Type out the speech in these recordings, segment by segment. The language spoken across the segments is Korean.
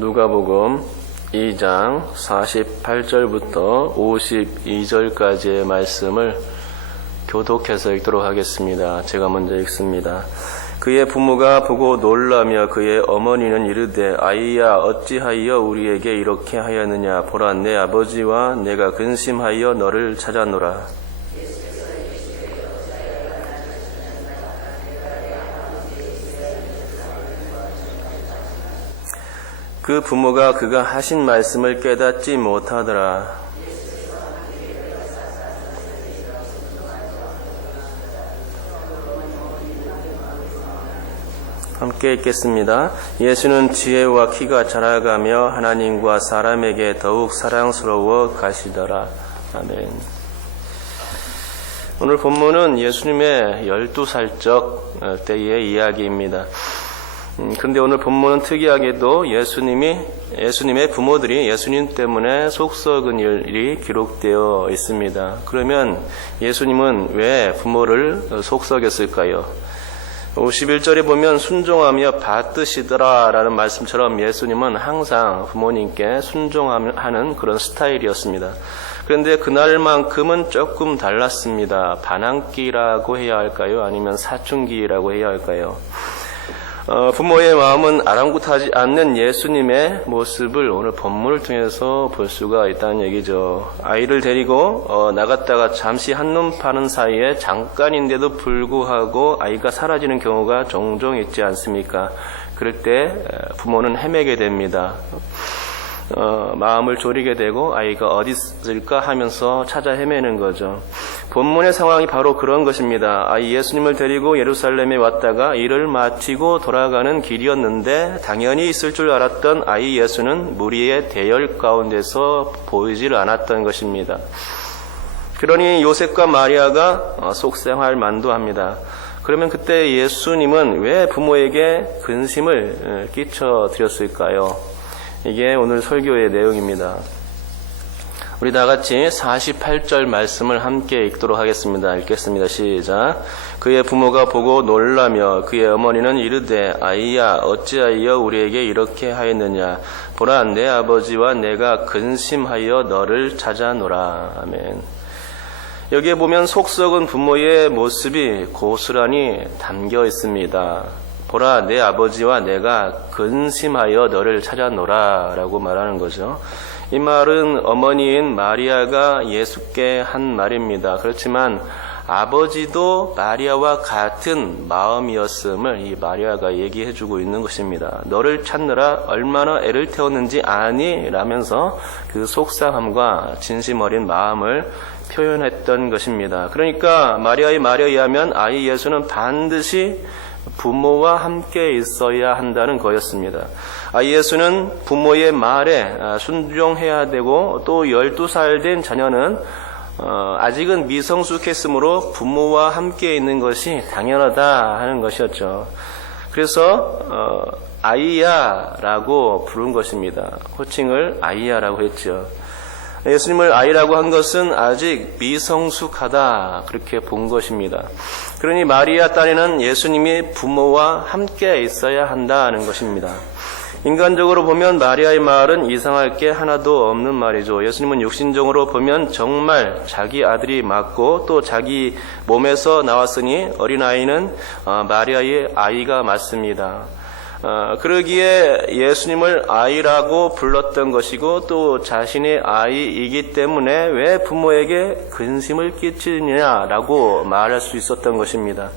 누가복음 2장 48절부터 52절까지의 말씀을 교독해서 읽도록 하겠습니다. 제가 먼저 읽습니다. 그의 부모가 보고 놀라며 그의 어머니는 이르되 아이야 어찌하여 우리에게 이렇게 하였느냐 보라 내 아버지와 내가 근심하여 너를 찾아노라. 그 부모가 그가 하신 말씀을 깨닫지 못하더라. 함께 읽겠습니다. 예수는 지혜와 키가 자라가며 하나님과 사람에게 더욱 사랑스러워 가시더라. 아멘. 오늘 본문은 예수님의 12살적 때의 이야기입니다. 그런데 오늘 본문은 특이하게도 예수님의 부모들이 예수님 때문에 속썩은 일이 기록되어 있습니다. 그러면 예수님은 왜 부모를 속썩였을까요? 51절에 보면 순종하며 받드시더라 라는 말씀처럼 예수님은 항상 부모님께 순종하는 그런 스타일이었습니다. 그런데 그날만큼은 조금 달랐습니다. 반항기라고 해야 할까요? 아니면 사춘기라고 해야 할까요? 부모의 마음은 아랑곳하지 않는 예수님의 모습을 오늘 본문을 통해서 볼 수가 있다는 얘기죠. 아이를 데리고 나갔다가 잠시 한눈 파는 사이에 잠깐인데도 불구하고 아이가 사라지는 경우가 종종 있지 않습니까? 그럴 때 부모는 헤매게 됩니다. 마음을 졸이게 되고 아이가 어디 있을까 하면서 찾아 헤매는 거죠. 본문의 상황이 바로 그런 것입니다. 아이 예수님을 데리고 예루살렘에 왔다가 일을 마치고 돌아가는 길이었는데 당연히 있을 줄 알았던 아이 예수는 무리의 대열 가운데서 보이질 않았던 것입니다. 그러니 요셉과 마리아가 속상할 만도 합니다. 그러면 그때 예수님은 왜 부모에게 근심을 끼쳐드렸을까요? 이게 오늘 설교의 내용입니다. 우리 다 같이 48절 말씀을 함께 읽도록 하겠습니다. 읽겠습니다. 시작. 그의 부모가 보고 놀라며 그의 어머니는 이르되 아이야 어찌하여 우리에게 이렇게 하였느냐 보라 내 아버지와 내가 근심하여 너를 찾아노라. 아멘. 여기에 보면 속썩은 부모의 모습이 고스란히 담겨 있습니다. 보라 내 아버지와 내가 근심하여 너를 찾아노라 라고 말하는 거죠. 이 말은 어머니인 마리아가 예수께 한 말입니다. 그렇지만 아버지도 마리아와 같은 마음이었음을 이 마리아가 얘기해주고 있는 것입니다. 너를 찾느라 얼마나 애를 태웠는지 아니? 라면서 그 속상함과 진심 어린 마음을 표현했던 것입니다. 그러니까 마리아의 말에 의하면 아이 예수는 반드시 부모와 함께 있어야 한다는 거였습니다. 아이 예수는 부모의 말에 순종해야 되고 또 12살 된 자녀는 아직은 미성숙했으므로 부모와 함께 있는 것이 당연하다 하는 것이었죠. 그래서 아이야라고 부른 것입니다. 호칭을 아이야라고 했죠. 예수님을 아이라고 한 것은 아직 미성숙하다 그렇게 본 것입니다. 그러니 마리아 딸에는 예수님이 부모와 함께 있어야 한다는 것입니다. 인간적으로 보면 마리아의 말은 이상할 게 하나도 없는 말이죠. 예수님은 육신적으로 보면 정말 자기 아들이 맞고 또 자기 몸에서 나왔으니 어린아이는 마리아의 아이가 맞습니다. 그러기에 예수님을 아이라고 불렀던 것이고 또 자신의 아이이기 때문에 왜 부모에게 근심을 끼치느냐라고 말할 수 있었던 것입니다.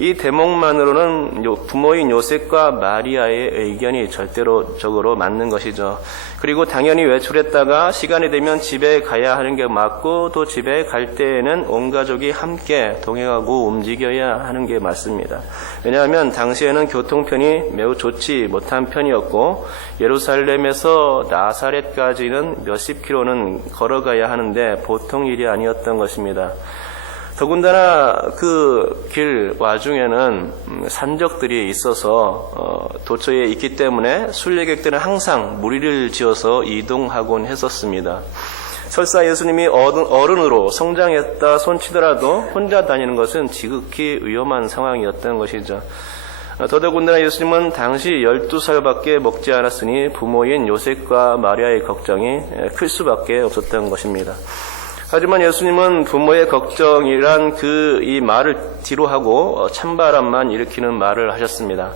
이 대목만으로는 부모인 요셉과 마리아의 의견이 절대적으로 맞는 것이죠. 그리고 당연히 외출했다가 시간이 되면 집에 가야 하는 게 맞고 또 집에 갈 때에는 온 가족이 함께 동행하고 움직여야 하는 게 맞습니다. 왜냐하면 당시에는 교통편이 매우 좋지 못한 편이었고 예루살렘에서 나사렛까지는 몇십 킬로는 걸어가야 하는데 보통 일이 아니었던 것입니다. 더군다나 그 길 와중에는 산적들이 있어서 도처에 있기 때문에 순례객들은 항상 무리를 지어서 이동하곤 했었습니다. 설사 예수님이 어른으로 성장했다 손치더라도 혼자 다니는 것은 지극히 위험한 상황이었던 것이죠. 더더군다나 예수님은 당시 12살밖에 먹지 않았으니 부모인 요셉과 마리아의 걱정이 클 수밖에 없었던 것입니다. 하지만 예수님은 부모의 걱정이란 이 말을 뒤로 하고 찬바람만 일으키는 말을 하셨습니다.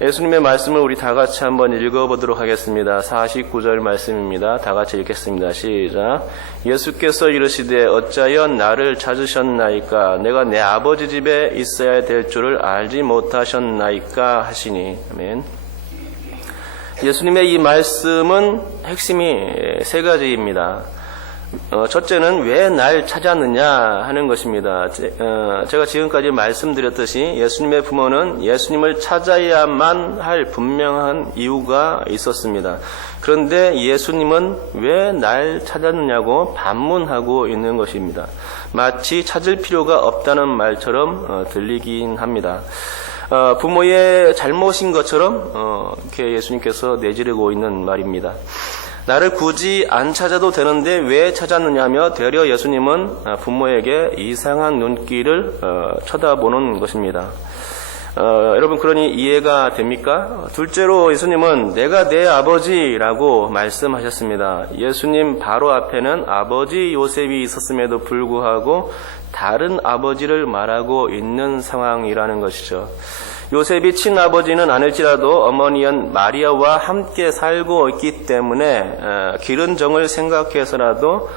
예수님의 말씀을 우리 다 같이 한번 읽어보도록 하겠습니다. 49절 말씀입니다. 다 같이 읽겠습니다. 시작. 예수께서 이르시되 어찌하여 나를 찾으셨나이까? 내가 내 아버지 집에 있어야 될 줄을 알지 못하셨나이까? 하시니. 아멘. 예수님의 이 말씀은 핵심이 세 가지입니다. 첫째는 왜 날 찾았느냐 하는 것입니다. 제가 지금까지 말씀드렸듯이 예수님의 부모는 예수님을 찾아야만 할 분명한 이유가 있었습니다. 그런데 예수님은 왜 날 찾았느냐고 반문하고 있는 것입니다. 마치 찾을 필요가 없다는 말처럼 들리긴 합니다. 부모의 잘못인 것처럼 이렇게 예수님께서 내지르고 있는 말입니다. 나를 굳이 안 찾아도 되는데 왜 찾았느냐며 되려 예수님은 부모에게 이상한 눈길을 쳐다보는 것입니다. 여러분 그러니 이해가 됩니까? 둘째로 예수님은 내가 내 아버지라고 말씀하셨습니다. 예수님 바로 앞에는 아버지 요셉이 있었음에도 불구하고 다른 아버지를 말하고 있는 상황이라는 것이죠. 요셉이 친아버지는 아닐지라도 어머니인 마리아와 함께 살고 있기 때문에 기른 정을 생각해서라도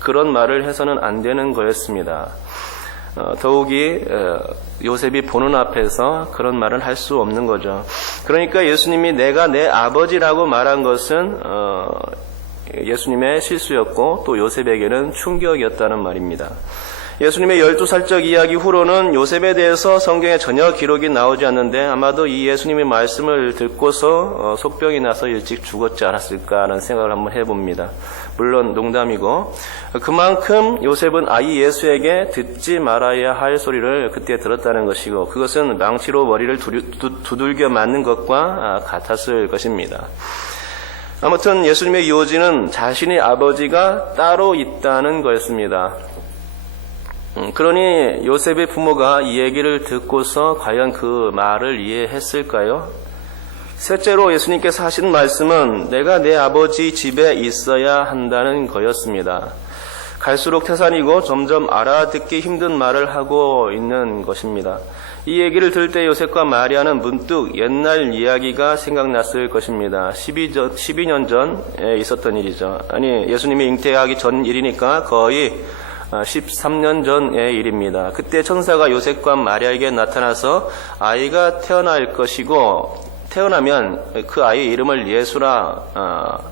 그런 말을 해서는 안 되는 거였습니다. 더욱이 요셉이 보는 앞에서 그런 말을 할 수 없는 거죠. 그러니까 예수님이 내가 내 아버지라고 말한 것은 예수님의 실수였고 또 요셉에게는 충격이었다는 말입니다. 예수님의 12살적 이야기 후로는 요셉에 대해서 성경에 전혀 기록이 나오지 않는데 아마도 이 예수님의 말씀을 듣고서 속병이 나서 일찍 죽었지 않았을까 하는 생각을 한번 해봅니다. 물론 농담이고 그만큼 요셉은 아이 예수에게 듣지 말아야 할 소리를 그때 들었다는 것이고 그것은 망치로 머리를 두들겨 맞는 것과 같았을 것입니다. 아무튼 예수님의 요지는 자신의 아버지가 따로 있다는 거였습니다. 그러니 요셉의 부모가 이 얘기를 듣고서 과연 그 말을 이해했을까요? 셋째로 예수님께서 하신 말씀은 내가 내 아버지 집에 있어야 한다는 거였습니다. 갈수록 태산이고 점점 알아듣기 힘든 말을 하고 있는 것입니다. 이 얘기를 들을 때 요셉과 마리아는 문득 옛날 이야기가 생각났을 것입니다. 12년 전에 있었던 일이죠. 아니 예수님이 잉태하기 전 일이니까 거의 13년 전의 일입니다. 그때 천사가 요셉과 마리아에게 나타나서 아이가 태어날 것이고 태어나면 그 아이의 이름을 예수라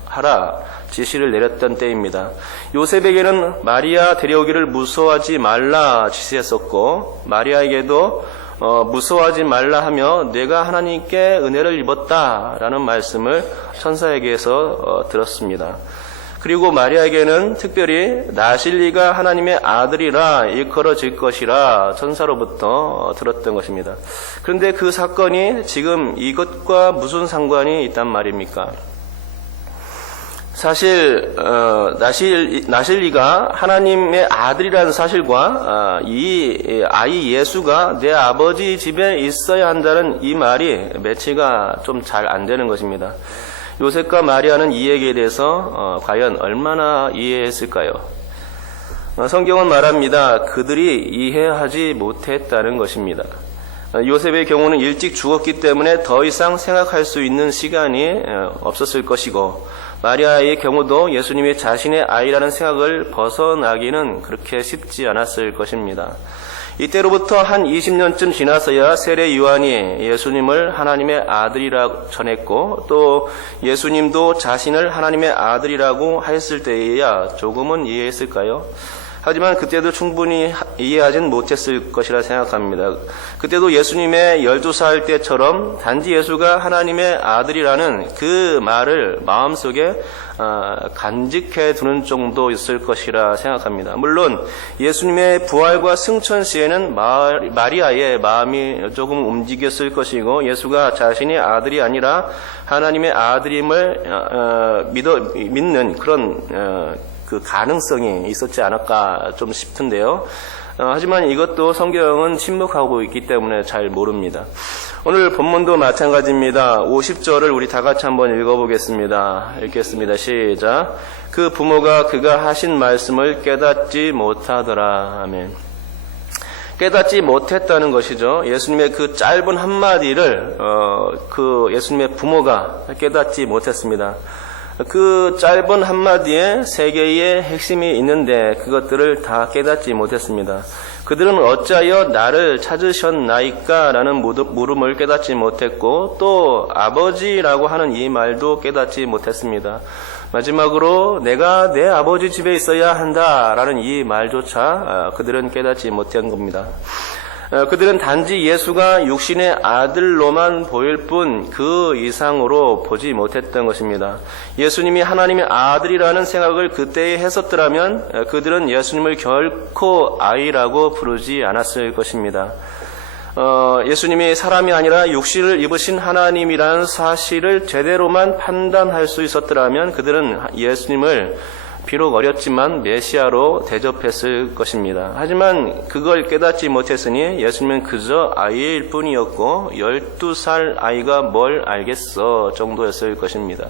하라 지시를 내렸던 때입니다. 요셉에게는 마리아 데려오기를 무서워하지 말라 지시했었고 마리아에게도 무서워하지 말라 하며 내가 하나님께 은혜를 입었다라는 말씀을 천사에게서 들었습니다. 그리고 마리아에게는 특별히 나실리가 하나님의 아들이라 일컬어질 것이라 천사로부터 들었던 것입니다. 그런데 그 사건이 지금 이것과 무슨 상관이 있단 말입니까? 사실 나실리가 하나님의 아들이라는 사실과 이 아이 예수가 내 아버지 집에 있어야 한다는 이 말이 매치가 좀 잘 안 되는 것입니다. 요셉과 마리아는 이 얘기에 대해서 과연 얼마나 이해했을까요? 성경은 말합니다. 그들이 이해하지 못했다는 것입니다. 요셉의 경우는 일찍 죽었기 때문에 더 이상 생각할 수 있는 시간이 없었을 것이고 마리아의 경우도 예수님이 자신의 아이라는 생각을 벗어나기는 그렇게 쉽지 않았을 것입니다. 이때로부터 한 20년쯤 지나서야 세례 요한이 예수님을 하나님의 아들이라고 전했고 또 예수님도 자신을 하나님의 아들이라고 했을 때에야 조금은 이해했을까요? 하지만 그때도 충분히 이해하진 못했을 것이라 생각합니다. 그때도 예수님의 12살 때처럼 단지 예수가 하나님의 아들이라는 그 말을 마음속에 간직해 두는 정도였을 것이라 생각합니다. 물론 예수님의 부활과 승천 시에는 마리아의 마음이 조금 움직였을 것이고 예수가 자신의 아들이 아니라 하나님의 아들임을 믿는 그런 그 가능성이 있었지 않을까 좀 싶은데요. 하지만 이것도 성경은 침묵하고 있기 때문에 잘 모릅니다. 오늘 본문도 마찬가지입니다. 50절을 우리 다 같이 한번 읽어보겠습니다. 읽겠습니다. 시작. 그 부모가 그가 하신 말씀을 깨닫지 못하더라. 아멘. 깨닫지 못했다는 것이죠. 예수님의 그 짧은 한마디를 그 예수님의 부모가 깨닫지 못했습니다. 그 짧은 한마디에 세 개의 핵심이 있는데 그것들을 다 깨닫지 못했습니다. 그들은 어찌하여 나를 찾으셨나이까? 라는 물음을 깨닫지 못했고 또 아버지라고 하는 이 말도 깨닫지 못했습니다. 마지막으로 내가 내 아버지 집에 있어야 한다라는 이 말조차 그들은 깨닫지 못한 겁니다. 그들은 단지 예수가 육신의 아들로만 보일 뿐 그 이상으로 보지 못했던 것입니다. 예수님이 하나님의 아들이라는 생각을 그때에 했었더라면 그들은 예수님을 결코 아이라고 부르지 않았을 것입니다. 예수님이 사람이 아니라 육신을 입으신 하나님이라는 사실을 제대로만 판단할 수 있었더라면 그들은 예수님을 비록 어렸지만 메시아로 대접했을 것입니다. 하지만 그걸 깨닫지 못했으니 예수님은 그저 아이일 뿐이었고 12살 아이가 뭘 알겠어 정도였을 것입니다.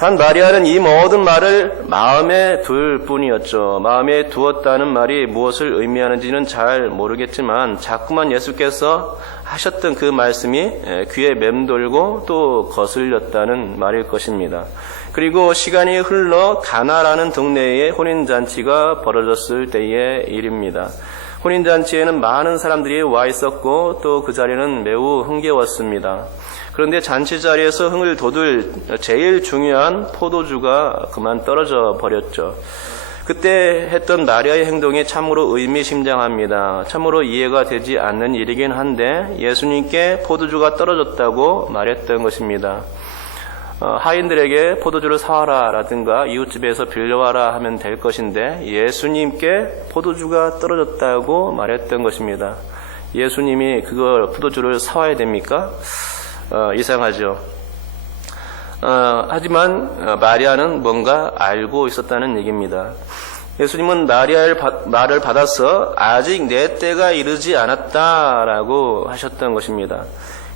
단 마리아는 이 모든 말을 마음에 둘 뿐이었죠. 마음에 두었다는 말이 무엇을 의미하는지는 잘 모르겠지만 자꾸만 예수께서 하셨던 그 말씀이 귀에 맴돌고 또 거슬렸다는 말일 것입니다. 그리고 시간이 흘러 가나라는 동네에 혼인잔치가 벌어졌을 때의 일입니다. 혼인잔치에는 많은 사람들이 와 있었고 또 그 자리는 매우 흥겨웠습니다. 그런데 잔치 자리에서 흥을 돋울 제일 중요한 포도주가 그만 떨어져 버렸죠. 그때 했던 마리아의 행동이 참으로 의미심장합니다. 참으로 이해가 되지 않는 일이긴 한데 예수님께 포도주가 떨어졌다고 말했던 것입니다. 하인들에게 포도주를 사와라 라든가 이웃집에서 빌려와라 하면 될 것인데 예수님께 포도주가 떨어졌다고 말했던 것입니다. 예수님이 그걸 포도주를 사와야 됩니까? 이상하죠. 하지만 마리아는 뭔가 알고 있었다는 얘기입니다. 예수님은 마리아의 말을 받아서 아직 내 때가 이르지 않았다라고 하셨던 것입니다.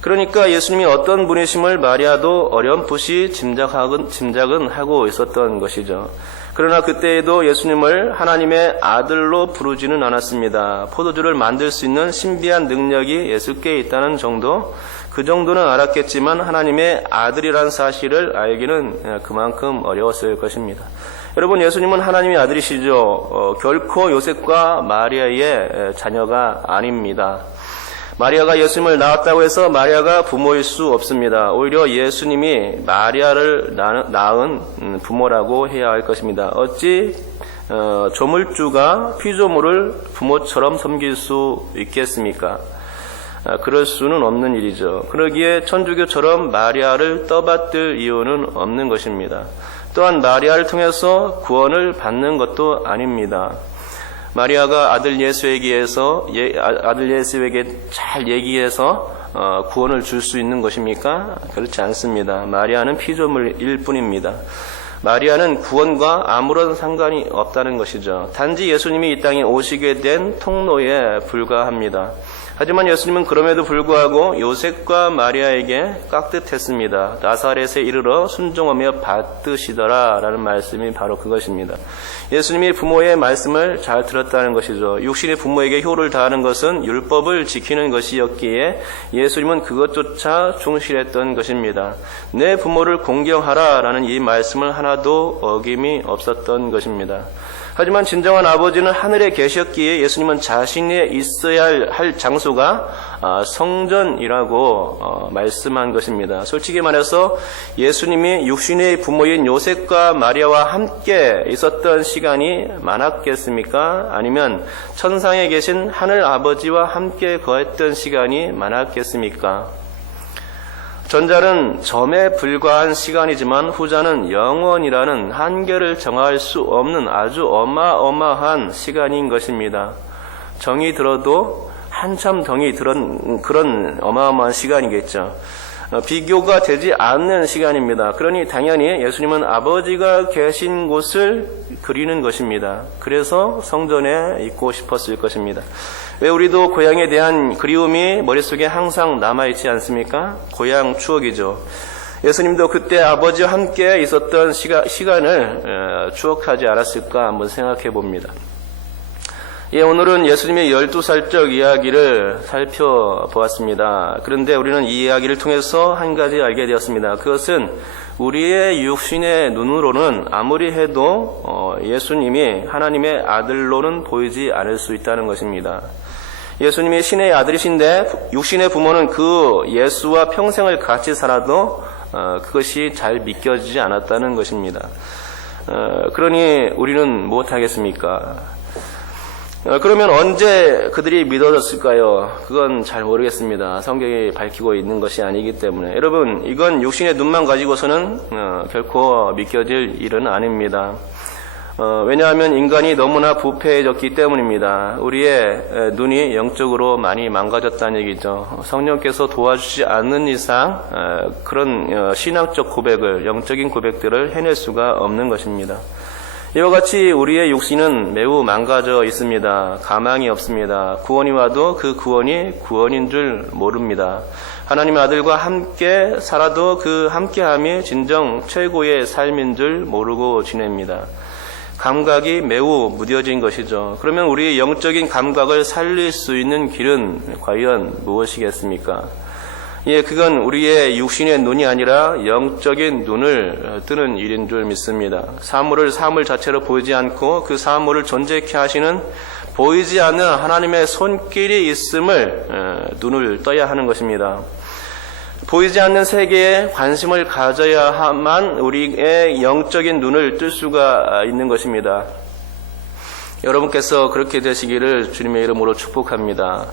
그러니까 예수님이 어떤 분이심을 마리아도 어렴풋이 짐작은 하고 있었던 것이죠. 그러나 그때에도 예수님을 하나님의 아들로 부르지는 않았습니다. 포도주를 만들 수 있는 신비한 능력이 예수께 있다는 정도, 그 정도는 알았겠지만 하나님의 아들이라는 사실을 알기는 그만큼 어려웠을 것입니다. 여러분, 예수님은 하나님의 아들이시죠. 결코 요셉과 마리아의 자녀가 아닙니다. 마리아가 예수님을 낳았다고 해서 마리아가 부모일 수 없습니다. 오히려 예수님이 마리아를 낳은 부모라고 해야 할 것입니다. 어찌 조물주가 피조물을 부모처럼 섬길 수 있겠습니까? 그럴 수는 없는 일이죠. 그러기에 천주교처럼 마리아를 떠받들 이유는 없는 것입니다. 또한 마리아를 통해서 구원을 받는 것도 아닙니다. 마리아가 아들 예수에게 잘 얘기해서 구원을 줄 수 있는 것입니까? 그렇지 않습니다. 마리아는 피조물일 뿐입니다. 마리아는 구원과 아무런 상관이 없다는 것이죠. 단지 예수님이 이 땅에 오시게 된 통로에 불과합니다. 하지만 예수님은 그럼에도 불구하고 요셉과 마리아에게 깍듯했습니다. 나사렛에 이르러 순종하며 받드시더라 라는 말씀이 바로 그것입니다. 예수님이 부모의 말씀을 잘 들었다는 것이죠. 육신의 부모에게 효를 다하는 것은 율법을 지키는 것이었기에 예수님은 그것조차 충실했던 것입니다. 내 부모를 공경하라 라는 이 말씀을 하나도 어김이 없었던 것입니다. 하지만 진정한 아버지는 하늘에 계셨기에 예수님은 자신이 있어야 할 장소가 성전이라고 말씀한 것입니다. 솔직히 말해서 예수님이 육신의 부모인 요셉과 마리아와 함께 있었던 시간이 많았겠습니까? 아니면 천상에 계신 하늘 아버지와 함께 거했던 시간이 많았겠습니까? 전자는 점에 불과한 시간이지만 후자는 영원이라는 한계를 정할 수 없는 아주 어마어마한 시간인 것입니다. 정이 들어도 한참 정이 들은 그런 어마어마한 시간이겠죠. 비교가 되지 않는 시간입니다. 그러니 당연히 예수님은 아버지가 계신 곳을 그리는 것입니다. 그래서 성전에 있고 싶었을 것입니다. 왜 우리도 고향에 대한 그리움이 머릿속에 항상 남아있지 않습니까? 고향 추억이죠. 예수님도 그때 아버지와 함께 있었던 시간을 추억하지 않았을까 한번 생각해 봅니다. 오늘은 예수님의 12살적 이야기를 살펴보았습니다. 그런데 우리는 이 이야기를 통해서 한 가지 알게 되었습니다. 그것은 우리의 육신의 눈으로는 아무리 해도 예수님이 하나님의 아들로는 보이지 않을 수 있다는 것입니다. 예수님이 신의 아들이신데 육신의 부모는 그 예수와 평생을 같이 살아도 그것이 잘 믿겨지지 않았다는 것입니다. 그러니 우리는 무엇하겠습니까? 그러면 언제 그들이 믿어졌을까요? 그건 잘 모르겠습니다. 성경이 밝히고 있는 것이 아니기 때문에. 여러분, 이건 육신의 눈만 가지고서는 결코 믿겨질 일은 아닙니다. 왜냐하면 인간이 너무나 부패해졌기 때문입니다. 우리의 눈이 영적으로 많이 망가졌다는 얘기죠. 성령께서 도와주지 않는 이상 그런 신앙적 고백을, 영적인 고백들을 해낼 수가 없는 것입니다. 이와 같이 우리의 육신은 매우 망가져 있습니다. 가망이 없습니다. 구원이 와도 그 구원이 구원인 줄 모릅니다. 하나님의 아들과 함께 살아도 그 함께함이 진정 최고의 삶인 줄 모르고 지냅니다. 감각이 매우 무뎌진 것이죠. 그러면 우리의 영적인 감각을 살릴 수 있는 길은 과연 무엇이겠습니까? 그건 우리의 육신의 눈이 아니라 영적인 눈을 뜨는 일인 줄 믿습니다. 사물 자체로 보이지 않고 그 사물을 존재케 하시는 보이지 않는 하나님의 손길이 있음을 눈을 떠야 하는 것입니다. 보이지 않는 세계에 관심을 가져야만 우리의 영적인 눈을 뜰 수가 있는 것입니다. 여러분께서 그렇게 되시기를 주님의 이름으로 축복합니다.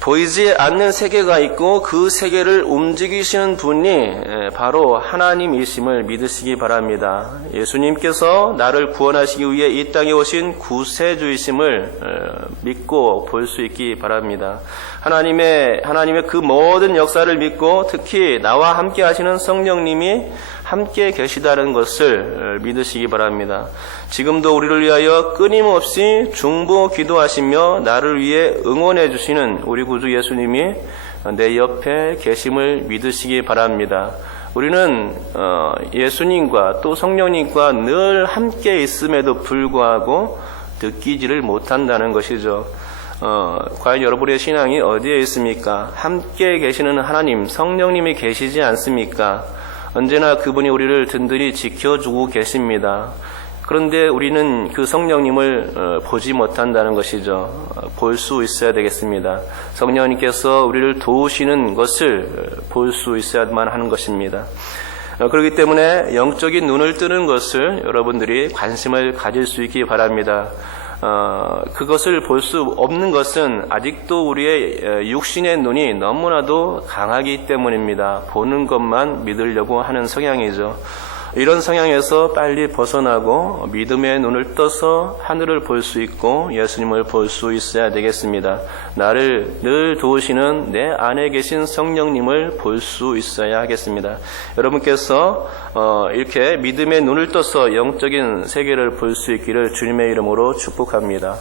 보이지 않는 세계가 있고 그 세계를 움직이시는 분이 바로 하나님이심을 믿으시기 바랍니다. 예수님께서 나를 구원하시기 위해 이 땅에 오신 구세주이심을 믿고 볼 수 있기 바랍니다. 하나님의 그 모든 역사를 믿고 특히 나와 함께 하시는 성령님이 함께 계시다는 것을 믿으시기 바랍니다. 지금도 우리를 위하여 끊임없이 중보 기도하시며 나를 위해 응원해 주시는 우리 구주 예수님이 내 옆에 계심을 믿으시기 바랍니다. 우리는 예수님과 또 성령님과 늘 함께 있음에도 불구하고 느끼지를 못한다는 것이죠. 과연 여러분의 신앙이 어디에 있습니까? 함께 계시는 하나님, 성령님이 계시지 않습니까? 언제나 그분이 우리를 든든히 지켜주고 계십니다. 그런데 우리는 그 성령님을 보지 못한다는 것이죠. 볼 수 있어야 되겠습니다. 성령님께서 우리를 도우시는 것을 볼 수 있어야만 하는 것입니다. 그렇기 때문에 영적인 눈을 뜨는 것을 여러분들이 관심을 가질 수 있기 바랍니다. 그것을 볼 수 없는 것은 아직도 우리의 육신의 눈이 너무나도 강하기 때문입니다. 보는 것만 믿으려고 하는 성향이죠. 이런 성향에서 빨리 벗어나고 믿음의 눈을 떠서 하늘을 볼 수 있고 예수님을 볼 수 있어야 되겠습니다. 나를 늘 도우시는 내 안에 계신 성령님을 볼 수 있어야 하겠습니다. 여러분께서 이렇게 믿음의 눈을 떠서 영적인 세계를 볼 수 있기를 주님의 이름으로 축복합니다.